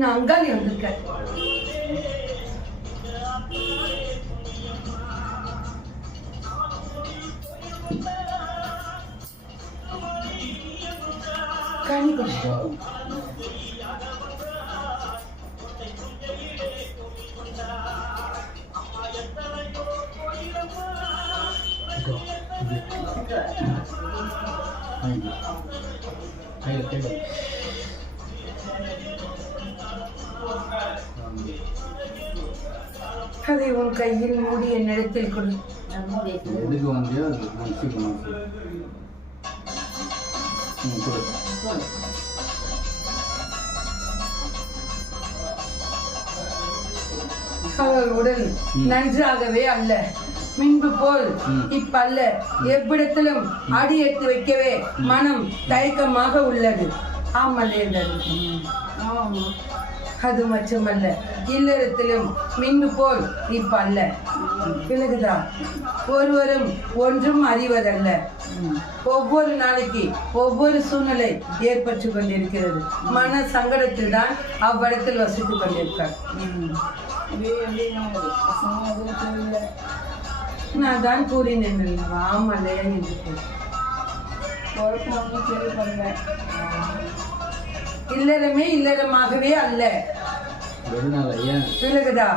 நான் அங்காளி வந்திருக்கேன். கனி குடிச்சோம். அதை உன் கையில் மூடி என்னிடத்தில் கொடு. எதுக்கு வந்தியோ அவள் உடல் நன்றாகவே அல்ல, முன்பு போல் இப்பல்ல. எவ்விடத்திலும் அடி எடுத்து வைக்கவே மனம் தயக்கமாக உள்ளது. ஆமல்ல என்றது. அது மட்டுமல்ல, இல்லறத்திலும் மின்பு போல் இப்பல்ல. விலகுதா? ஒருவரும் ஒன்றும் அறிவதல்ல. ஒவ்வொரு நாளைக்கு ஒவ்வொரு சூழ்நிலை ஏற்பட்டு கொண்டிருக்கிறது. மன சங்கடத்தில் தான் அவ்விடத்தில் வசித்துக் கொண்டிருக்கார். நான் தான் கூறினேன் அல்லவா? ஆமல்லையா என்று. இல்லறமே இல்லறமாகவே அல்ல. விலகுதா?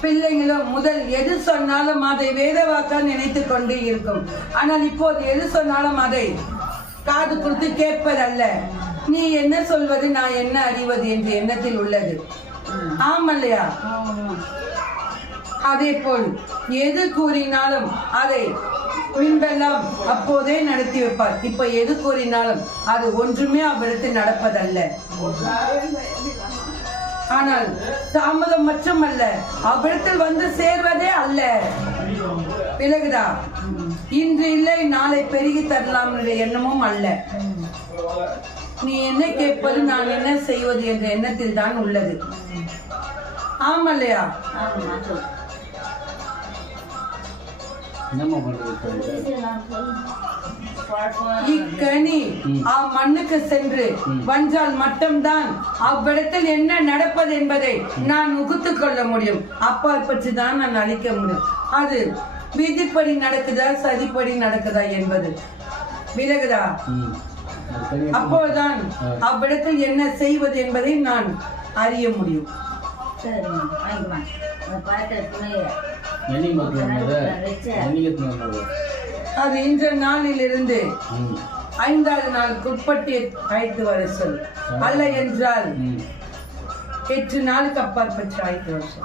பிள்ளைங்களும் முதல் எது சொன்னாலும் அதை வேத வாக்கா நினைத்துக் கொண்டு இருக்கும். ஆனால் இப்போது எது சொன்னாலும் அதை காது கொடுத்து கேட்பதல்ல. நீ என்ன சொல்வது, நான் என்ன அறிவது என்ற எண்ணத்தில் உள்ளது. ஆமல்லையா? அதே போல் எது கூறினாலும் அதை முன்பெல்லாம் அப்போதே நடத்தி வைப்பார். இப்ப எது கூறினாலும் அது ஒன்றுமே அவ்விடத்தில் நடப்பதல்ல. ஆனால் தாமதம் மட்டுமல்ல, அவ்விடத்தில் வந்து சேர்வதே அல்ல. விலகுதா? இன்று இல்லை நாளை பெருகி தரலாம் என்ற எண்ணமும் அல்ல. நீ என்ன கேட்பது, நான் என்ன செய்வது என்ற எண்ணத்தில் தான் உள்ளது. ஆமல்லையா? இக்கனி மண்ணுக்கு சென்று வந்தால் மட்டும்தான் அவ்விடத்தில் என்ன நடப்பது என்பதை நான் உகுத்துக் கொள்ள முடியும். அப்பால் பற்றி தான் நான் அழிக்க முடியும். அது விதிப்படி நடக்குதா சதிப்படி நடக்குதா என்பது. விலகுதா? அப்போதுதான் அவ்விடத்தில் என்ன செய்வது என்பதை நான் அறிய முடியும். அது இன்ற நாளிலிருந்து 5வது நாளுக்குட்பட்டு அழைத்து வர சொல். அல்ல என்றால் 8 நாளுக்கு அப்பாற்பட்டு அழைத்து வர சொல்.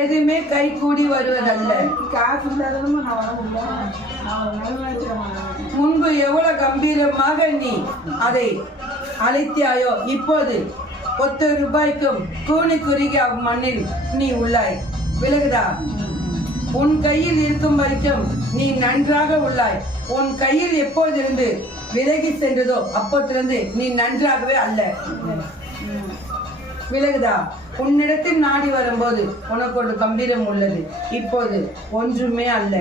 எதுவுமே கை கூடி வருவதல்ல. முன்பு எவ்வளவு கம்பீரமாக நீ அதை அழைத்தாயோ, இப்போது 10 ரூபாய்க்கும் கூனி குறுகி மண்ணில் நீ உள்ளாய். விலகுதா? உன் கையில் இருக்கும் வரைக்கும் நீ நன்றாக உள்ளாய். உன் கையில் எப்போதிருந்து விலகி சென்றதோ அப்போதிலிருந்து நீ நன்றாகவே அல்ல. விலகுதா? உன்னிடத்தில் நாடி வரும்போது உனக்கு ஒரு கம்பீரம் உள்ளது. இப்போது ஒன்றுமே அல்ல.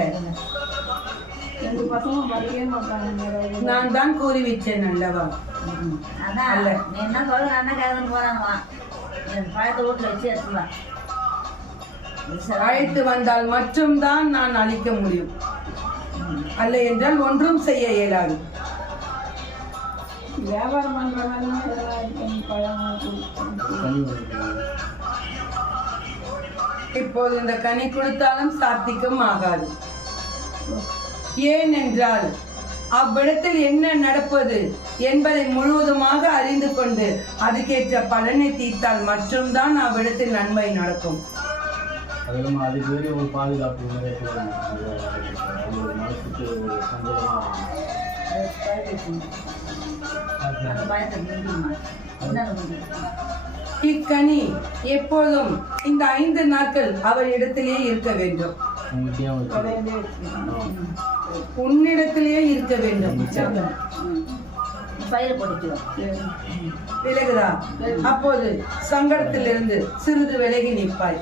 நான் தான் கூறிவிட்டேன் அல்லவா? அழைத்து வந்தால் மட்டும்தான் நான் அழிக்க முடியும். அல்ல என்றால் ஒன்றும் செய்ய இயலாது. இப்போது இந்த கனி கொடுத்தாலும் சாத்திக்கும் ஆகாது. ஏனென்றால் அவ்விடத்தில் என்ன நடப்பது என்பதை முழுவதுமாக அறிந்து கொண்டு அதுக்கேற்ற பலனை தீர்த்தால் மட்டும்தான் அவ்விடத்தில் நன்மை நடக்கும். இக்கனி எப்போதும் இந்த 5 நாட்கள் அவர் இடத்திலேயே இருக்க வேண்டும். உன்னிடத்திலேயே இருக்க வேண்டும். விலகுதா? அப்போது சங்கடத்திலிருந்து சிறிது விலகி நிற்பாய்.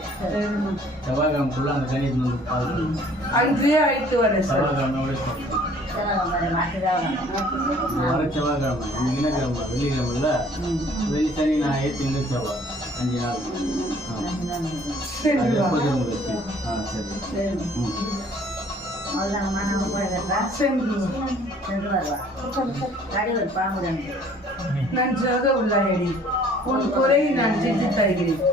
அன்றே அழைத்து வர வர செவ்வாய்க்கிழமை இன்னைக்கு என்ன கிழமை வெள்ளிக்கிழமைல வெள்ளி சனி நான் ஏற்றி செவ்வாய் 5 நாள் சரி அது வா. எப்போ திரும்ப வச்சு சரி நன்றாக உள்ளாயடி உன் குறையை நான் தீர்த்து தருகிறேன்.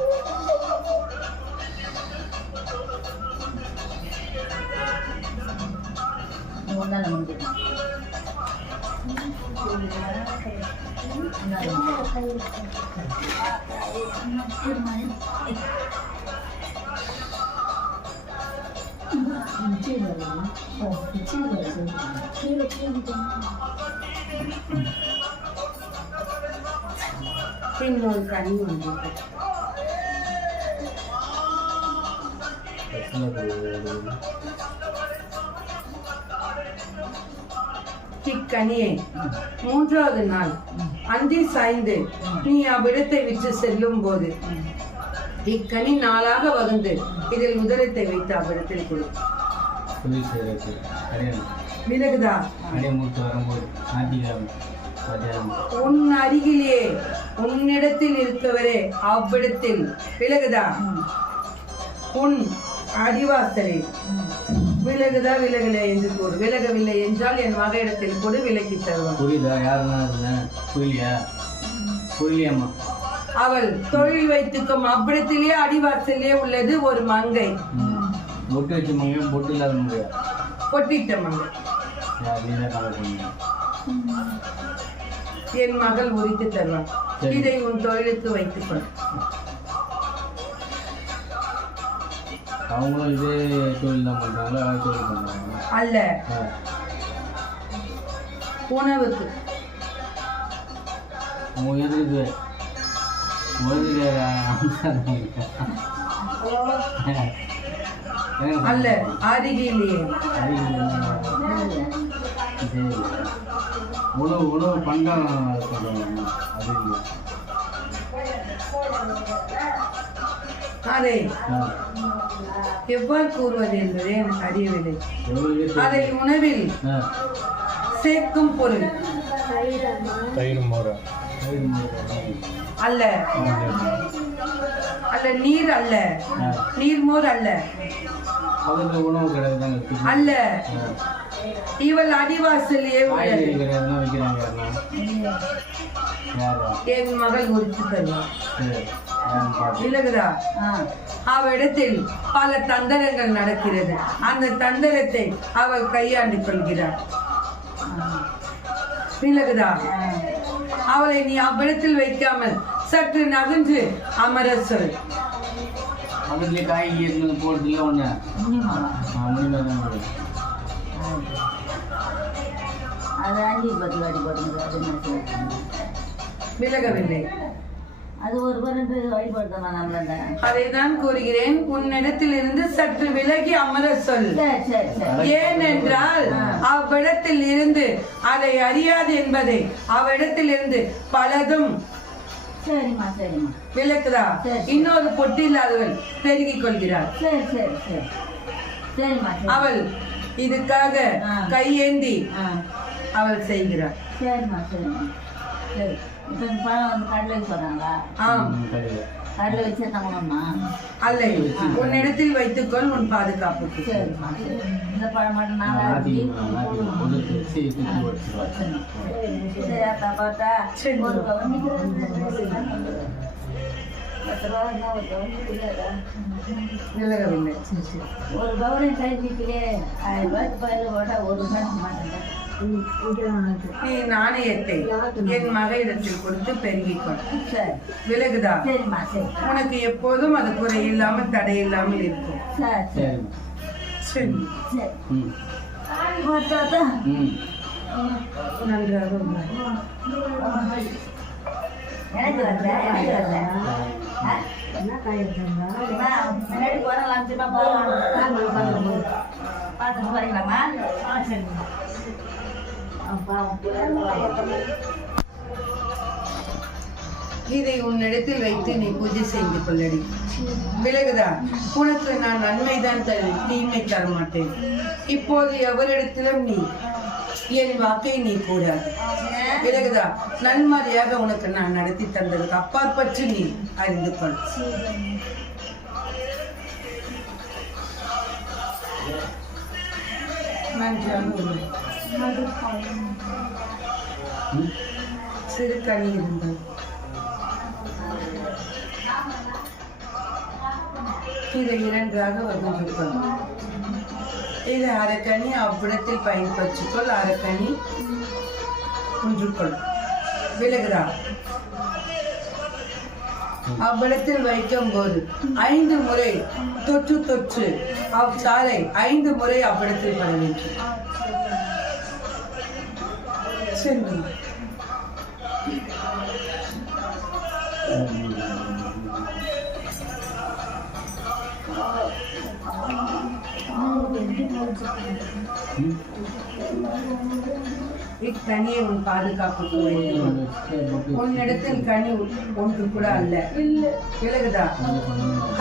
இன்னொரு கனி வந்து இக்கனியை 3வது நாள் அந்தி சாய்ந்து நீ அவ்விடத்தை விட்டு செல்லும் போது இக்கனி நாளாக வகுந்து இதில் உதரத்தை வைத்து அவ்விடத்தில் கொடு. தொழில் செய்யறது கல்யாணம் விலகுதா? அப்படியே மூட்டு வரும்போது ஞாயிற்றுக்கிழமை மத்தியானம் உன் அருகிலே உன்னிடத்தில் இருக்கவரே அவ்விடத்தில் விலகுதா? உன் அடிவாசலே விலகுதா விலகலை என்று கூறு. விலகவில்லை என்றால் என் மகளிடத்தில் கொடு, விலக்கி தருவான். புரியுதா? யாருன்னா இருந்தேன் புரியலையா? புரியலையாம்மா? அவள் தொழில் வைத்துக்கும் அவ்விடத்திலே அடிவாசலே உள்ளது ஒரு மங்கை. பொட்டு வச்சு மங்க பொட்டு இல்லாத முடியா? பொட்டிட்ட மங்கை யார் நீதான் காலை பண்ணீங்க? என் மகள் உரித்து தருவான். சரி. இதை உன் தொழிலுக்கு வைத்துக்கொள். அவங்களும் இதே தொழில் தான் பண்ணுறாங்களா? வேறு தொழில் பண்ணுறாங்க? அல்ல, உணவுக்கு. அவங்க எதுக்கு அல்ல, அருகிலேயே. உணவு உணவு பண்டம் சொல்லுவாங்க அது இல்லை. அதை எவ்வாறு கூறுவது என்பதை எனக்கு அறியவில்லை. அதை உணவில் சேர்க்கும் பொருள் அல்ல, அல்ல நீர் அல்ல, நீர்மோர் அல்ல, உணவு கிடையாது அல்ல. இவள் அடிவாசலையே உள்ளது. என் மகள் உரித்து தருவாள். விலகுதா? அவளிடத்தில் பல தந்திரங்கள் நடக்கிறது. அந்த தந்திரத்தை அவள் கையாண்டு கொள்கிறாள். விலகுதா? அவளை நீ அவ்விடத்தில் வைக்காமல் சற்று நகன்று அமர சொல். அதுலேயே காய்கறி எடுத்து போட்டு இல்லை ஒன்று விலகவில்லை. அது ஒரு வழிபடுத்தலாம் நம்மள. அதைதான் கூறுகிறேன், உன்னிடத்தில் இருந்து சற்று விலகி அமர சொல். ஏனென்றால் அவ்விடத்தில் இருந்து அதை அறியாது என்பதை அவ்விடத்தில் இருந்து பலதும். சரிம்மா சரிம்மா. விளக்குதா? இன்னொரு பொட்டி இல்லாதவள் பெருகிக் கொள்கிறாள். சரி சரி சரி சரிம்மா. அவள் இதுக்காக கையேந்தி அவள் செய்கிறாள். சரிம்மா சரிம்மா. சரி, இப்போ இந்த பழம் வந்து கடலை சொல்றாங்களா? ஆம், கடலை வச்சிருந்தாங்கம்மா. அல்ல, உன்னிடத்தில் வைத்துக்கொள், உன் பாதுகாப்புக்கு. சரிம்மா. இந்த பழம் மட்டும் நாளாக சரி அத்தா பார்த்தா ஒரு கவனி 10 ரூபா ஒரு கவனி இல்லைடா. விலகவில்லை. ஒரு கவனி கைப்பிலே 1000 ரூபாய்க்கு பயில போட்டால் ஒரு ரூபாய்க்கு மாட்டேன். நீ நாணயத்தை என் மகளிடத்தில் கொடுத்து பெருகிக்கொள். சரி. விலகுதா? சரிம்மா சரி. உனக்கு எப்போதும் அது குறை இல்லாமல் தடை இல்லாமல் இருக்கும். சரி சரி சரி. சரி. பார்த்தா நன்றாக உள்ளாய். எனக்கு வரல எனக்கு வரல. என்ன காய் முன்னாடி வரலாம் சும்மா போகலாம். பார்த்துட்டு வரீங்களாம்மா? சரி. இதை உன்னிடத்தில் வைத்து நீ பூஜை செய்து கொள்ளடி. விலகுதா? உனக்கு நான் நன்மைதான் தருவேன், தீமை தர மாட்டேன். இப்போது எவரிடத்திலும் நீ என் வாக்கை நீ கூடாது. விலகுதா? நன்மறையாக உனக்கு நான் நடத்தி தந்ததுக்கு அப்பாற்பட்டு நீ அறிந்து கொள். சிறு கனி இருந்தது. இதை இரண்டாக வகுத்துக்கொள். இது அரைக்கணி அவ்விடத்தில் பயன்படுத்திக்கொள். அரைக்கணி ஒன்றுக்கொள். விலகுதா? அவ்விடத்தில் வைக்கும் போது 5 முறை தொற்று அவ்சாலை 5 முறை அவ்விடத்தில் பட வேண்டும். சென்று இக்கனியை உன் பாதுகாப்புக்கு வேண்டும். உன்னிடத்தில் கனி ஒன்று கூட அல்ல. விலகுதா?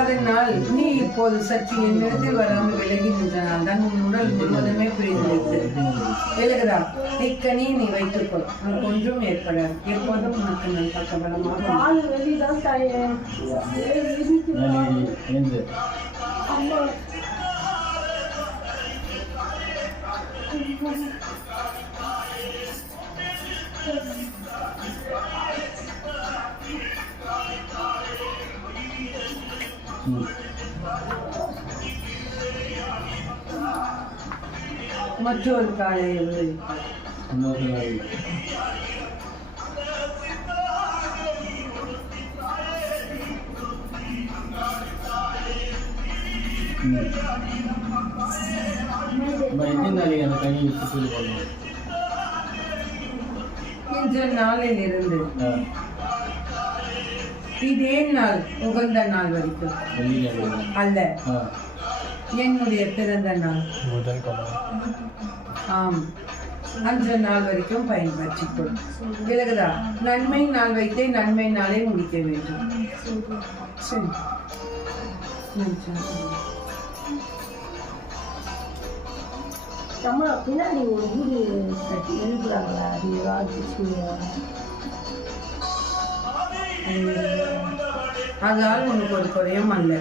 அதனால் நீ இப்போது சற்று என்னிடத்தில் வராமல் விலகி நின்றனால் தான் உன் உடல் முழுவதுமே பிரிந்து. விலகுதா? இக்கனியை நீ வைத்துக்கொள். உனக்கு ஒன்றும் ஏற்படாது. எப்போதும் உனக்கு நான் பக்கபலமாக மற்றொரு காலையை இன்று நாளில் இருந்து இதே நாள் உகந்த நாள் வரைக்கும் அல்ல, என்னுடைய பிறந்த நாள் ஆம் அன்று நாள் வரைக்கும் பயன்படுத்திக்கொள். விலகுதா? நன்மை நாள் வைத்தே நன்மை நாளே முடிக்க வேண்டும். சரி. பின்னாடி ஒரு வீடு கட்டி எழுதுறாங்களா? அது அதால் உனக்கு ஒரு குறையும் அல்ல.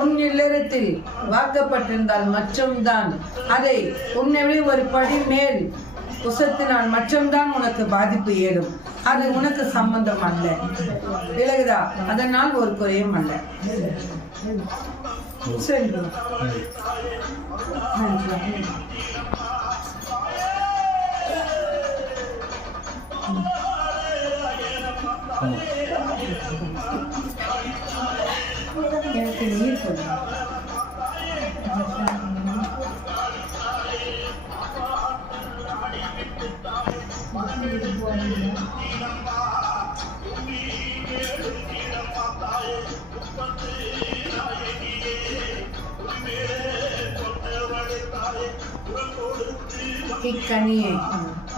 உன் இல்லறத்தில் வாக்கப்பட்டிருந்தால் மற்றம்தான் அதை உன்னை விட ஒரு படி மேல் உசத்தினால் மற்றம்தான் உனக்கு பாதிப்பு ஏறும். அது உனக்கு சம்பந்தம் அல்ல. விலகுதா? அதனால் ஒரு குறையும் அல்ல. சரி. எனக்கு நீர் கொடு. இக்கனியை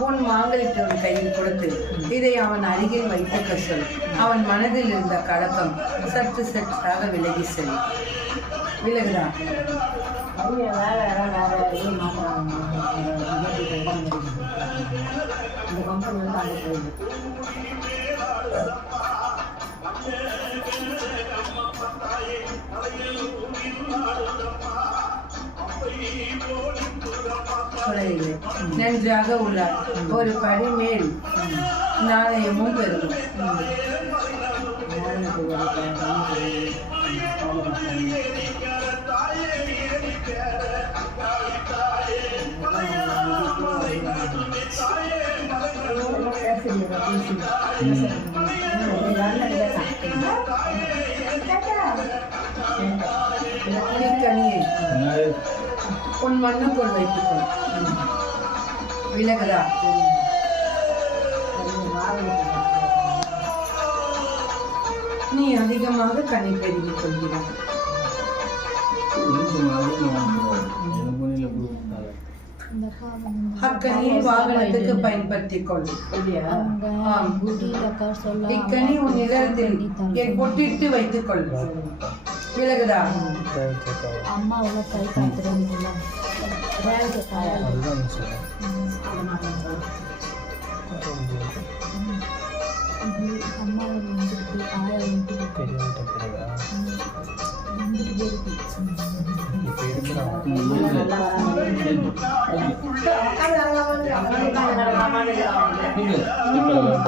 உன் மாங்கலிட்டவன் கையில் கொடுத்து இதை அவன் அருகில் வைத்துக்க சொல். அவன் மனதில் இருந்த கலக்கம் சற்று சற்றாக விலகி செல். விலகுதா? நன்றாக உள்ளார். ஒரு படி மேல் நாணயமும் பெறும். உன் மண்ணுக்குள் வைத்துக்கொள். விலகுதா? நீ அதிகமாக கனி பெருகிக் கொள்கிறாய். அக்கனியை வாகனத்துக்கு பயன்படுத்திக் கொள். இக்கனி உன் நிலத்தில் பொட்டிட்டு வைத்துக் கொள். விலகுதா? அம்மா உள்ள கை காத்துறீங்களா ரேவதி காயா அம்மா வந்துட்டு ஆயா வந்துட்டு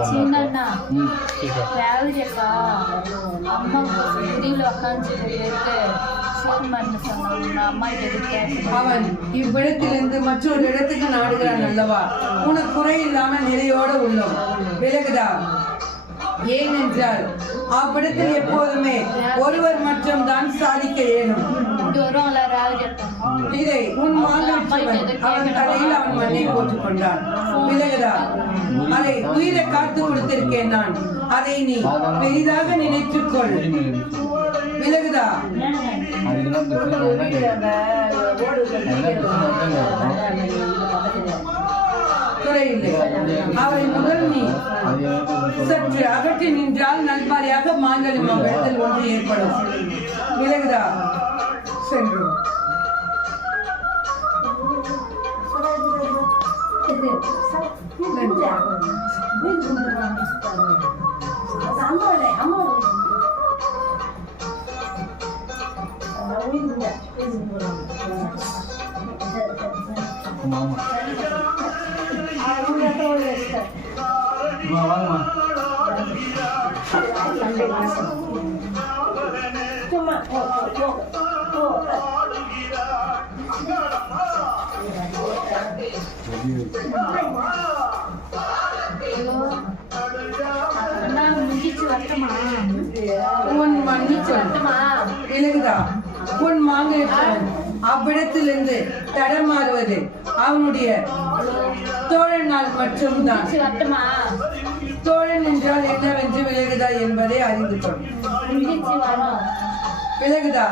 சின்னண்ணா ரேவதி அக்கா அம்மா குடியில் உக்காந்துட்டு ஃபோன் பண்ண சொன்னாங்க அம்மா கிட்ட. அவன் இவ்விடத்திலிருந்து மற்றொரு இடத்துக்கு நாடுகிறான் அல்லவா? உனக்கு குறை இல்லாம நிறையோட உள்ளோம். விலகுதா? ஏனென்றால் அவ்விடத்தில் எப்போதுமே ஒருவர் மட்டும் தான் சாதிக்க இயலும். இதை உன் மாங்கல்யவன் அவன் தலையில் அவன் மண்ணை போட்டுக் கொண்டான். விலகுதா? அதை உயிரை காத்து கொடுத்திருக்கேன் நான். அதை நீ பெரிதாக நினைத்துக்கொள். விலகுதா? குறையில்லை. அவரை முதல் நீ சற்று அகற்றி நின்றால் நல்பாரியாக மாங்கல்யம் இடத்தில் ஒன்று ஏற்படும். விலகுதா? சென்று உன் மன்னிச்சு விலகுதா? உன் மாங்கல்யம் அவ்விடத்திலிருந்து தடமாறுவது அவனுடைய தோழனால் மட்டும்தான். தோழன் என்றால் என்னவென்று விலகுதா என்பதை அறிந்து கொள். விலகுதா?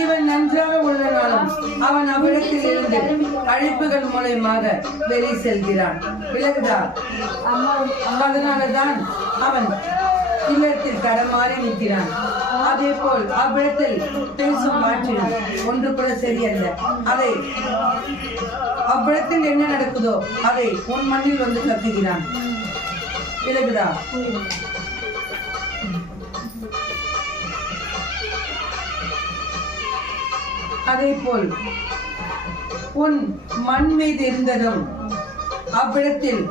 இவன் நன்றாக உள்ளனாலும் அவன் அவ்விடத்தில் இருந்து அழைப்புகள் மூலமாக வெளி செல்கிறான். விலகுதா? அதனாலதான் அவன் இல்லத்தில் தடமாறி நிற்கிறான். அதே போல் அவ்விடத்தில் பேசும் மாற்றினான் ஒன்று கூட சரியல்ல. அதை அவ்விடத்தில் என்ன நடக்குதோ அதை உன் மண்ணில் வந்து கத்துகிறான். விலகுதா? அதே போல் உன் மண் மீது இருந்ததும் அவ்விடத்தில்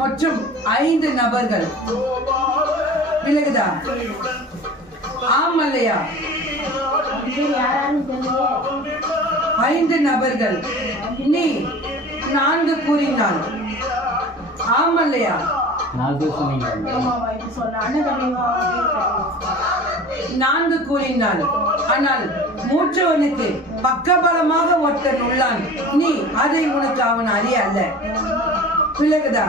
மற்றும் 5 நபர்கள். விலகுதா? ஆமல்லையா? 5 நபர்கள். நீ 4 கூறினாள். ஆமல்லையா? 4 கூறினாள். ஆனால் மூற்றவனுக்கு பக்கபலமாக ஒருத்தன் உள்ளான். நீ அதை உனக்கு அவன் அறிய அல்ல. விலகுதா?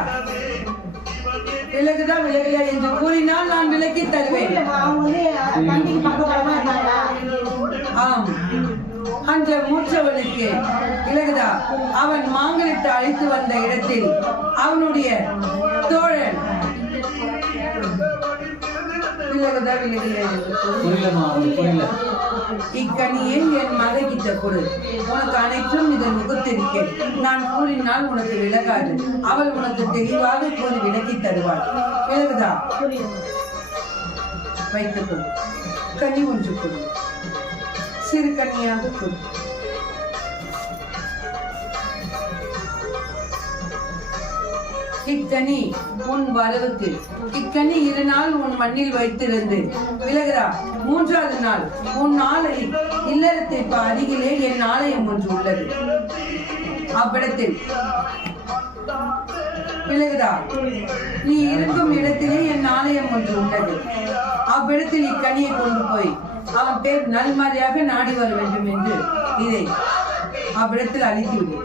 விலகுதா? விலகுதா என்று கூறினால் நான் விலக்கி தருவேன். ஆம், அந்த மூற்றவனுக்கு விலகுதா? அவன் மாங்கலிட்டு அழைத்து வந்த இடத்தில் அவனுடைய தோழன். விலகுதா? விலகுதா? இக்கனியை என் மககிட்ட கொடு. உனக்கு அனைத்தும் இதன் முகத்திருக்கேன். நான் கூறினால் உனக்கு விலகாது. அவள் உனக்கு தெளிவாக கூறி விலக்கி தருவாள். விலகுதா? வைத்துக்கொள். கனி ஒன்று கொடு. சிறு கனியாக கொடு. இக்கனி உன் வரவுக்கு. இக்கனி 2 நாள் உன் மண்ணில் வைத்திருந்து விலகுதா? 3வது நாள் உன் நாளை இல்லறத்திற்கு அருகிலே என் ஆலயம் ஒன்று உள்ளது. அவ்விடத்தில் விலகுதா? நீ இருக்கும் இடத்திலே என் ஆலயம் ஒன்று உள்ளது. அவ்விடத்தில் இக்கனியை கொண்டு போய் அவன் பேர் நல்மறையாக நாடி வர வேண்டும் என்று இதை அவ்விடத்தில் அளித்துவிடு.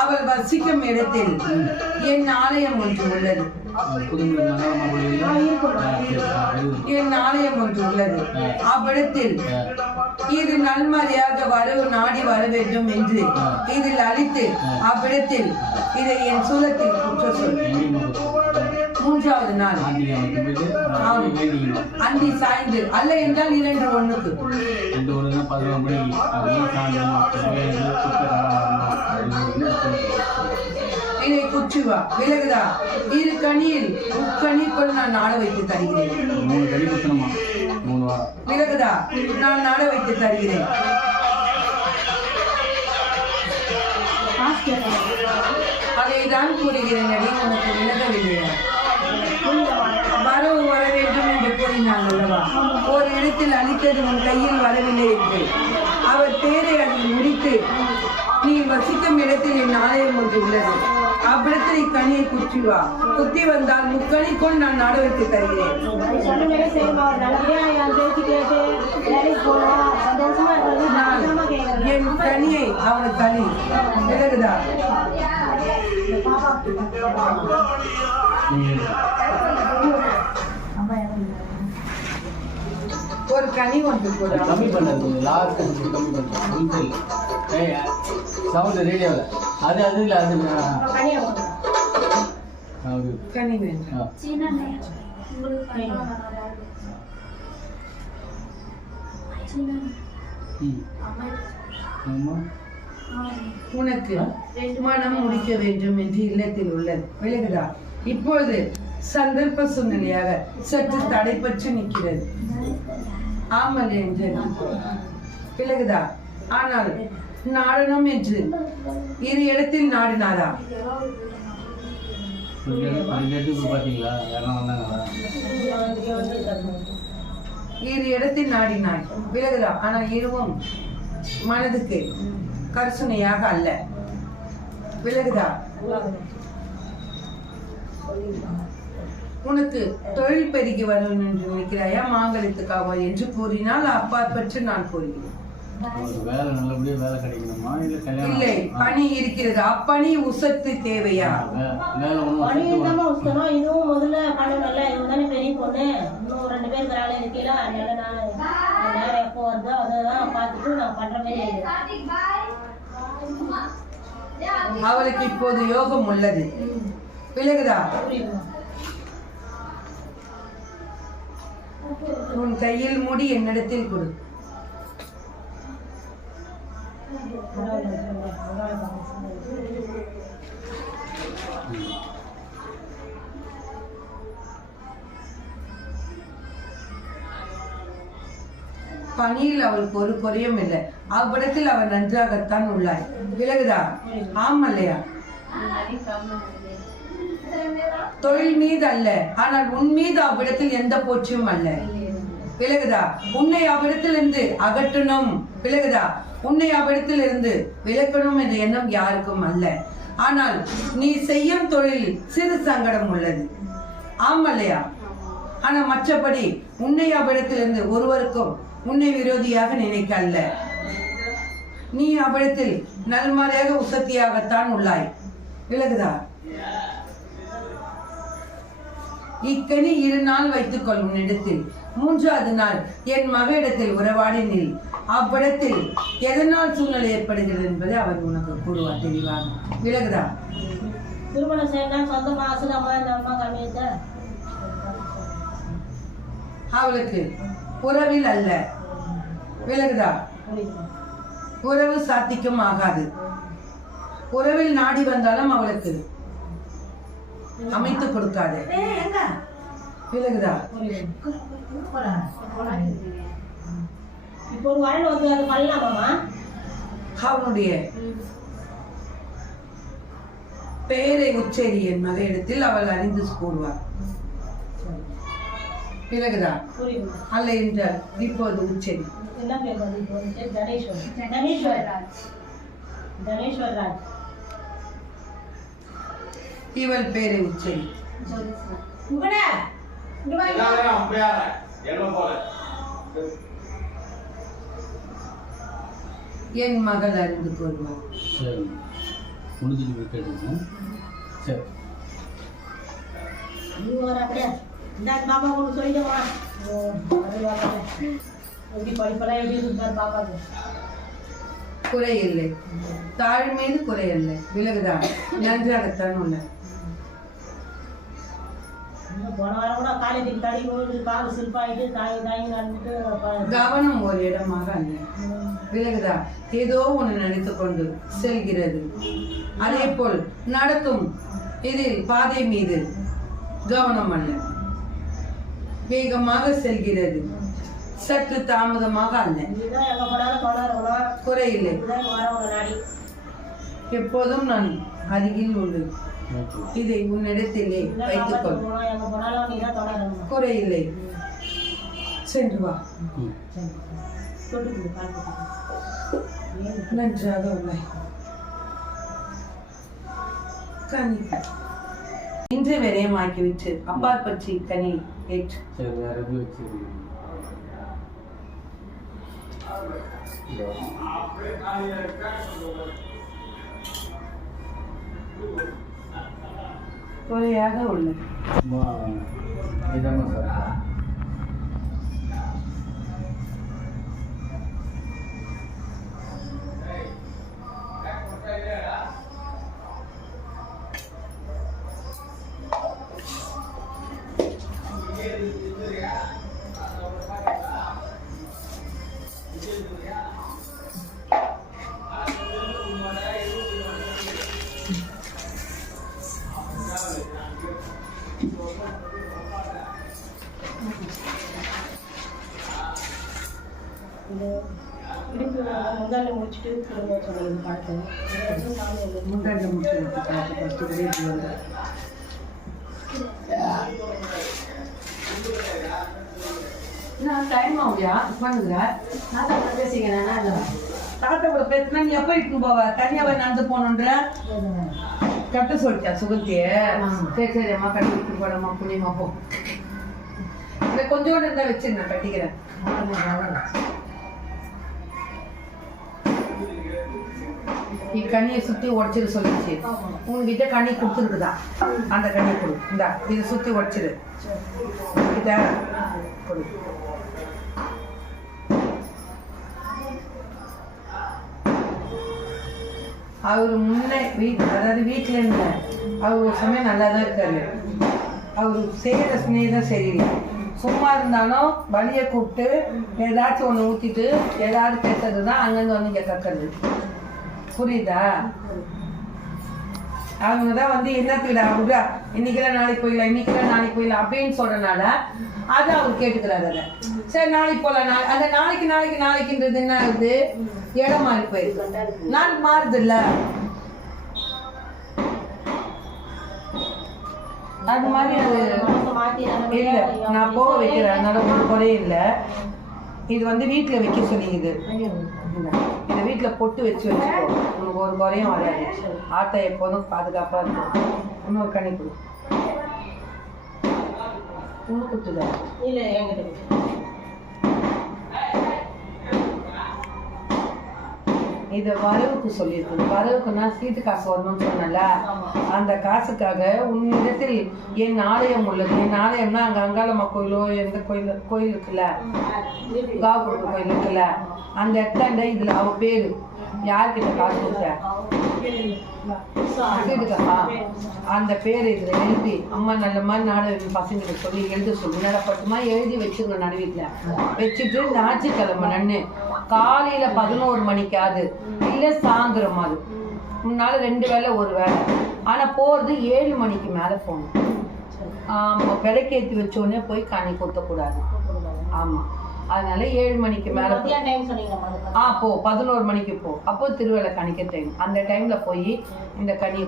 அவள் வசிக்கும் இடத்தில் என் ஆலயம் ஒன்று உள்ளது. என் ஆலயம் ஒன்று உள்ளது. அவ்விடத்தில் இது நல்மறையாக வரவு நாடி வர வேண்டும் என்று இதில் அளித்து அவ்விடத்தில் இதை என் சூலத்தில் குற்ற சொல். மூன்றாவது நாள் ஆண்டிகை வந்து போயிட்டு வேண்டிக்கணும். அந்தி சாய்ந்து அல்ல என்றால் 2:1 2 1 11 மணிக்கு அப்படியே சாயந்தரமா இதை குச்சுவா விலகுதா 2 கனியில் முக்கணிக்குள் நான் நாட வைத்து தருகிறேன். 3 கனி குத்தணுமா 3 வாரம் விலகுதா நான் நாட வைத்து தருகிறேன். அதைதான் கூறுகிறேன் அடி, உனக்கு விலகவில்லையா? வரவு வர வேண்டும் என்று கூறினான் அல்லவா? ஒரு இடத்தில் அளித்தது உன் கையில் வரவில்லை என்று அவர் பேரை அதில் முடித்து நீ வசிக்கும் இடத்தில் என் ஆலயம் ஒன்று உள்ளது, அவ்விடத்தில் இக்கனியை குத்தி வா. குத்தி வந்தால் முக்கணிக்குள் நான் நாட வைத்து தருகிறேன். நான் என் கனியை அவனுக்கு தனி விலகுதா ஒரு கனி ஒன்று கூட கம்மி பண்ணது லாஸ்ட் கம்மி பண்ணுறது சவுண்ட் ரேடியோவில் அது அது இல்லை அது அது கனி வேண்டாம். உனக்கு மனம் முடிக்க வேண்டும் என்று இல்லத்தில் உள்ளது விலகுதா. இப்பொழுது சந்தர்ப்ப சூழ்நிலையாக சற்று தடைப்பட்டு நிற்கிறது. ஆமல் என்று விலகுதா. ஆனால் நாடணும் என்று 2 இடத்தில் நாடினாரா? பார்த்தீங்களா யாரும் வந்தாங்களா? 2 இடத்தில் நாடினாய் விலகுதா. ஆனால் இதுவும் மனதுக்கு கர்சனையாக அல்ல விலகுதா. உனக்கு தொழில் பெருகி வரும் என்று நினைக்கிறாயா? மாங்கலத்துக்காக என்று கூறினால் அப்பாற்பட்டு நான் கூறுகிறேன். வேலை நல்லபடியா வேலை கிடைக்கணுமா இல்ல கல்யாணம்? இல்லை, பணி இருக்கிறது. அப்பணி உசத்து தேவையா? வேலை இதுவும் முதல்ல பண்ணணும்ல. இவங்க தானே பெரிய பொண்ணு, இன்னும் 2 பேர் இருக்கிறாங்க இருக்கீங்களா? அதனால நான் நேரம் எப்போ வருதோ அதான் பார்த்துட்டு நான் பண்ற மாதிரி. அவளுக்கு இப்போது யோகம் உள்ளது விலகுதா. உன் கையில் மூடி என்னிடத்தில் கொடு. பணியில் அவளுக்கு ஒரு குறையும் இல்லை. அவ்விடத்தில் அவள் நன்றாகத்தான் உள்ளாய் விலகுதா. ஆமல்லையா? தொழில் மீது அல்ல, ஆனால் உன் மீது அவ்விடத்தில் எந்த போச்சும் அல்ல விலகுதா. உன்னை அவ்விடத்திலிருந்து அகற்றணும் விலகுதா. உன்னை அவ்விடத்தில் இருந்து விலக்கணும் என்ற எண்ணம் யாருக்கும் அல்ல. ஆனால் நீ செய்யும் தொழில் சிறு சங்கடம் உள்ளது. ஆமல்லையா? ஆனா மற்றபடி உன்னை அவ்விடத்திலிருந்து ஒருவருக்கும் உன்னை விரோதியாக நினைக்க அல்ல. நீ அவ்விடத்தில் நல்மாறையாக உசத்தியாகத்தான் உள்ளாய் விலகுதா. இக்கனி 2 நாள் வைத்துக் கொள்ளும் இடத்தில் 3வது நாள் என் மகளிடத்தில் உறவாடி நில். அவ்விடத்தில் எதனால் சூழ்நிலை ஏற்படுகிறது என்பதை அவர் உனக்கு கூறுவார் தெளிவாக விலகுதா. திருமணம் செய்யணும் சொந்தமா அசுரமா இந்த அம்மா கம்மியத்தை அவளுக்கு உறவில் அல்ல விலகுதா. உறவு சாத்திக்கும் ஆகாது. உறவில் நாடி வந்தாலும் அவளுக்கு அமைத்து கொடுக்காது விலகுதா. இப்போ ஒரு வரன் வந்து அது பண்ணலாமாமா? அவனுடைய பெயரை உச்சேரி என் மகளிடத்தில் அவள் அறிந்து கூறுவார் விலகுதா. அல்ல என்றால் இப்போது உச்சேரி இவள் பேரை உச்சேரி. என் மகள் அறிந்து கூறுவார். சரி முடிஞ்சிட்டு போய் கேட்டுங்க. சரி அப்படியே இந்த பாப்பா கொண்டு சொல்லிடுவா. எப்படி படிப்பெல்லாம் எப்படி இருந்தார் பாப்பாக்கு? குறை இல்லை, தாழ்மையில குறை இல்லை விலகுதான். நன்றாகத்தான் உள்ள போன வாரம் கூட காலேஜுக்கு தடி போயிட்டு கால் சில்பாயிட்டு தாங்கி நடந்துட்டு கவனம் ஒரு இடமாக அல்ல, விலகுதா ஏதோ ஒன்று நினைத்து கொண்டு செல்கிறது. அதே போல் நடக்கும் இதில் பாதை மீது கவனம் அல்ல, வேகமாக செல்கிறது, சற்று தாமதமாக அல்ல. இதுதான் எங்க போனாலும் தொடரணும், குறையில்லை, இதுதான் வரவங்க நாடி. எப்போதும் நான் அருகில் உண்டு, இதை உன்னிடத்திலே வைத்துக்கொள். எங்க போனாலும் நீ தான் தொடரணும். குறையில்லை, சென்று வா. தொட்டுக்குது கால் தொட்டுக்குது. நன்றாக உள்ளாய். கனி இன்று விரயமாக்கிவிட்டு அப்பார் பற்றி கனி ஏற்று. சரி, வேற எது வச்சிருக்கீங்க? குறையாக உள்ளது. இதமா சார். முந்தாண்ட முடிச்சுட்டு திரும்ப சொல்லுங்க படத்தை முன்னாடி முடிச்சு பார்த்து வீட்டுக்கு வந்து நான் டைம் ஆகுயா பண்ணுங்க. நான் தான் பேசிக்கிறேன். தாத்தா கூட பேசினா நீ எப்போ இட்டுன்னு போவ? தனியாவே நடந்து போகணுன்ற கட்ட சொல்லிட்டா சுகத்திய. சரி சரி அம்மா கட்டி விட்டு போடம்மா, புண்ணியமா போ. இல்லை கொஞ்சோண்டு இருந்தால் வச்சு நான் கட்டிக்கிறேன். நீ கனியை சுற்றி உடச்சிரு சொல்லிச்சு. உங்ககிட்ட கனி கொடுத்துருக்குதா? அந்த கனியை கொடு. இந்தா இதை சுற்றி உடச்சிரு. உங்ககிட்ட கொடு. அவர் முன்னே அதாவது வீட்டில் இருந்த அவர் ஒரு சமயம் நல்லா தான் இருக்காரு. அவர் செய்கிற ஸ்னேகம் சரியில்லை. சும்மா இருந்தாலும் வலியை கூப்பிட்டு ஏதாச்சும் ஒன்று ஊற்றிட்டு ஏதாவது பேசுறது தான் அங்கேருந்து வந்து இங்கே கக்கிறது. புரியுதா? அவங்க தான் வந்து என்னத்துக்கிட அவங்க இன்னைக்கெல்லாம் நாளைக்கு போயிடலாம், இன்னைக்கெல்லாம் நாளைக்கு போயிடலாம் அப்படின்னு சொல்றதுனால அதை அவர் கேட்டுக்கிறாரு. அதை சரி நாளைக்கு போகலாம். அந்த நாளைக்கு நாளைக்கு நாளைக்குன்றது என்ன ஆகுது? இடம் மாறி போயிருக்கு. நாள் மாறுது இல்ல? அது மாதிரி அது இல்லை. நான் போக வைக்கிறேன், அதனால ஒரு குறையும் இல்லை. இது வந்து வீட்டில் வைக்க சொல்லிக்குது. இதை வீட்டில் பொட்டு வச்சு வச்சுக்கோ, உனக்கு ஒரு குறையும் வராது. ஆட்டை எப்போதும் பாதுகாப்பாக இருக்கும். இன்னொரு கனி கொடு. உனக்கு கொடுத்துதா? இல்லை என்கிட்ட இதை வரவுக்கு சொல்லியிருக்கு. வரவுக்குன்னா சீட்டு காசு வரணும்னு சொன்னல, அந்த காசுக்காக உன்னிடத்தில் என் ஆலயம் உள்ளது. என் ஆலயம்னா அங்கே அங்காளம்மா கோயிலோ எந்த கோயில் இருக்குல்ல, காவூர் கோயில் இருக்குல்ல, அந்த இடத்தாண்ட இதில் அவ பேரு யார்கிட்ட காசு கொடுத்த சீட்டுக்காசா அந்த பேர் இதில் எழுதி அம்மா நல்ல மாதிரி நாடு பசங்களுக்கு சொல்லி எழுத சொல்லி நடப்பட்டுமா எழுதி வச்சுக்கணும். நடு வீட்டில் வச்சுட்டு ஞாயிற்றுக்கிழமை நன்னு காலையில் 11 மணிக்காது இல்லை சாயந்தரம் அது முன்னால 2 வேளை 1 வேளை. ஆனால் போகிறது 7 மணிக்கு மேலே போகணும். ஆமாம், விளக்கேற்றி வச்சோடனே போய் கனி கொத்தக்கூடாது. ஆமாம், அதனால 7 மணிக்கு மேலே போ, 11 மணிக்கு போ. அப்போ திருவேளை கணிக்க டைம். அந்த டைமில் போய் இந்த கனியை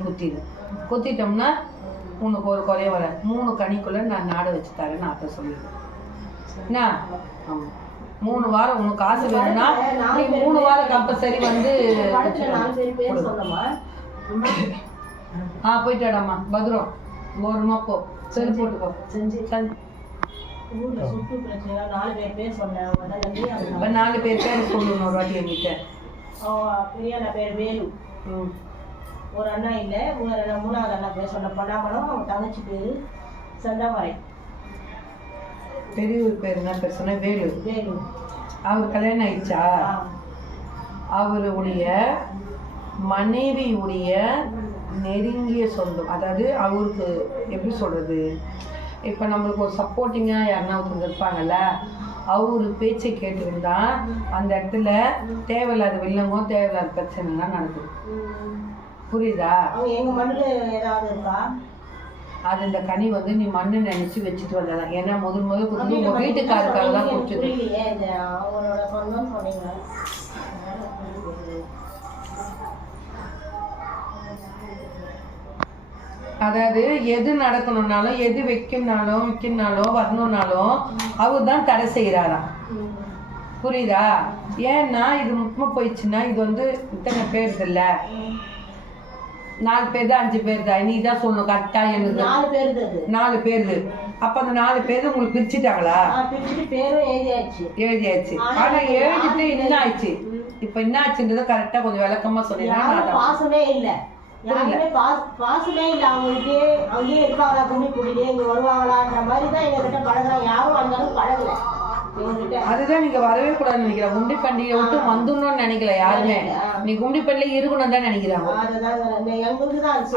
குத்திட்டோம்னா உனக்கு ஒரு குறைய வர 3 கனிக்குள்ளே நான் நாட வச்சு தரேன்னு அப்போ சொல்லிடுவேன். என்ன? ஆமாம், 3 வாரம் உனக்கு காசு வேணும்னா நீ 3 வாரம் கம்பல்சரி வந்து போயிட்டாடாம்மா பத்ரம் ஓரமா போ, சரி போட்டுக்கோ. ஊர்ல சுற்று பிரச்சனை 4 பேர் சொன்னேன். 4 பேர் பேர் சொல்லணும் ஒரு வாட்டி என்கிட்ட. பெரிய அண்ணா பேர் வேலு, ஒரு அண்ணா இல்லை, 3வது அண்ணா பேர் சொன்ன பண்ணாமலும், அவங்க தங்கச்சி பேர் செந்தாமரை. பெரியவர் பேர் என்ன பேர் சொன்ன? வேலு. வேலு. அவர் கல்யாணம் ஆயிடுச்சா? அவருடைய மனைவியுடைய நெருங்கிய சொந்தம். அதாவது அவருக்கு எப்படி சொல்றது, இப்போ நம்மளுக்கு ஒரு சப்போர்ட்டிங்காக யாருன்னா ஒருத்தர் இருப்பாங்கல்ல, அவரு பேச்சை கேட்டுருந்தா அந்த இடத்துல தேவையில்லாத வில்லங்கோ தேவையில்லாத பிரச்சனைலாம் நடக்குது. புரியுதா? எங்கள் மண்ணில் ஏதாவது இருக்கா? அது இந்த கனி வந்து நீ மண்ணு நினைச்சு வச்சுட்டு வந்ததான். ஏன்னா முதல் கொடுத்து உங்க வீட்டுக்காருக்காக தான் கொடுத்தது. அவங்களோட சொந்தம் சொன்னீங்க. அதாவது எது நடக்கணும்னாலும் எது விற்கணும்னாலும் வரணும்னாலும் அவர் தான் தடை செய்யறாராம். புரியுதா? ஏன்னா இது முக்கியமா போயிடுச்சுன்னா இது வந்து இத்தனை பேர் இல்ல, 4 பேர் தான் 5 பேர் தான், நீ தான் சொல்லணும் கரெக்டா. எனக்கு 4 பேரு. அப்ப அந்த 4 பேரு உங்களுக்கு பிரிச்சுட்டாங்களா? எழுதியாச்சு. ஆனா எழுதிட்டு என்ன ஆயிடுச்சு? இப்ப என்ன ஆச்சுன்றத கரெக்டா கொஞ்சம் விளக்கமா சொன்னீங்கன்னா. பாசமே இல்ல, பாசமே இல்ல அவங்களுக்கு. அங்கேயே இருப்பாங்களா, கும்மி கூட்டிட்டு இங்க வருவாங்களான்ற மாதிரி தான் எங்க கிட்ட பழகுறாங்க. யாரும் அந்த அளவுக்கு பழகல. அதுதான் நீங்க வரவே கூடாதுன்னு நினைக்கிறேன். குண்டி பண்டிகை விட்டு வந்துடணும்னு நினைக்கல யாருமே. நீ குண்டி பண்டிகை இருக்கணும் தான் நினைக்கிறாங்க.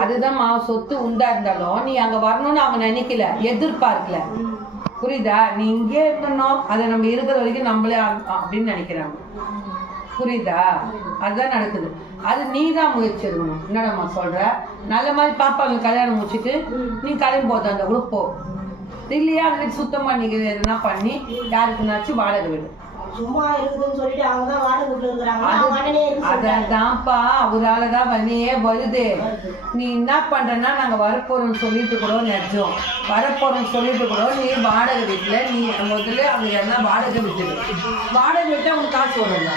அதுதான் சொத்து உண்டா இருந்தாலும் நீ அங்க வரணும்னு அவங்க நினைக்கல, எதிர்பார்க்கல. புரியுதா? நீ இங்கே இருக்கணும், அதை நம்ம இருக்கிற வரைக்கும் நம்மளே அப்படின்னு நினைக்கிறாங்க. புரியுதா? அதுதான் நடக்குது. அது நீ தான் முயற்சி எடுக்கணும். என்னடம்மா சொல்ற? நல்ல மாதிரி பாப்பாங்க கல்யாணம் முடிச்சுட்டு நீ கிளம்பி போத அந்த கூட போ. இல்லையா அந்த சுத்தமா நீங்க எதுனா பண்ணி யாருக்குனாச்சும் வாடகை விடு. சும்மா இருக்குதுன்னு சொல்லிட்டு அவங்க தான் வாடகை வீட்டுல இருக்கிறாங்க. அதான்ப்பா அவராலதான் வண்டியே வருது. நீ என்ன பண்றன்னா நாங்க வரப்போறோம்னு சொல்லிட்டு கூட நினைச்சோம். வரப்போறோம்னு சொல்லிட்டு கூட நீ வாடகை வீட்டுல நீ முதல்ல அவங்க என்ன வாடகை விட்டுடு. வாடகை விட்டா உனக்கு காசு வரும்ல.